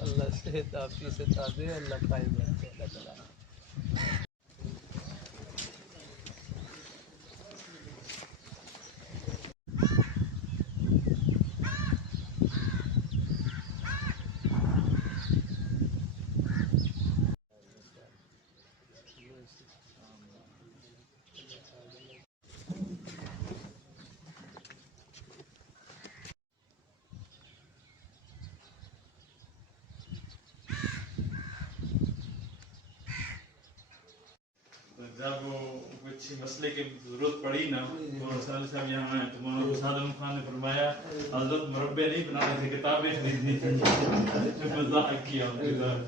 अल्लाह सेहत आपकी से तादे अल्लाह कायम रखे अल्लाह ताला। जब वो कुछ मसले की जरूरत पड़ी ना तो साल साहब यहाँ आए तो मौलाना मुसाद अहमद खान ने फरमाया हजरत मुरब्बे नहीं बनाने थे किताबें खरीदनी थी मजाक किया उनके साथ।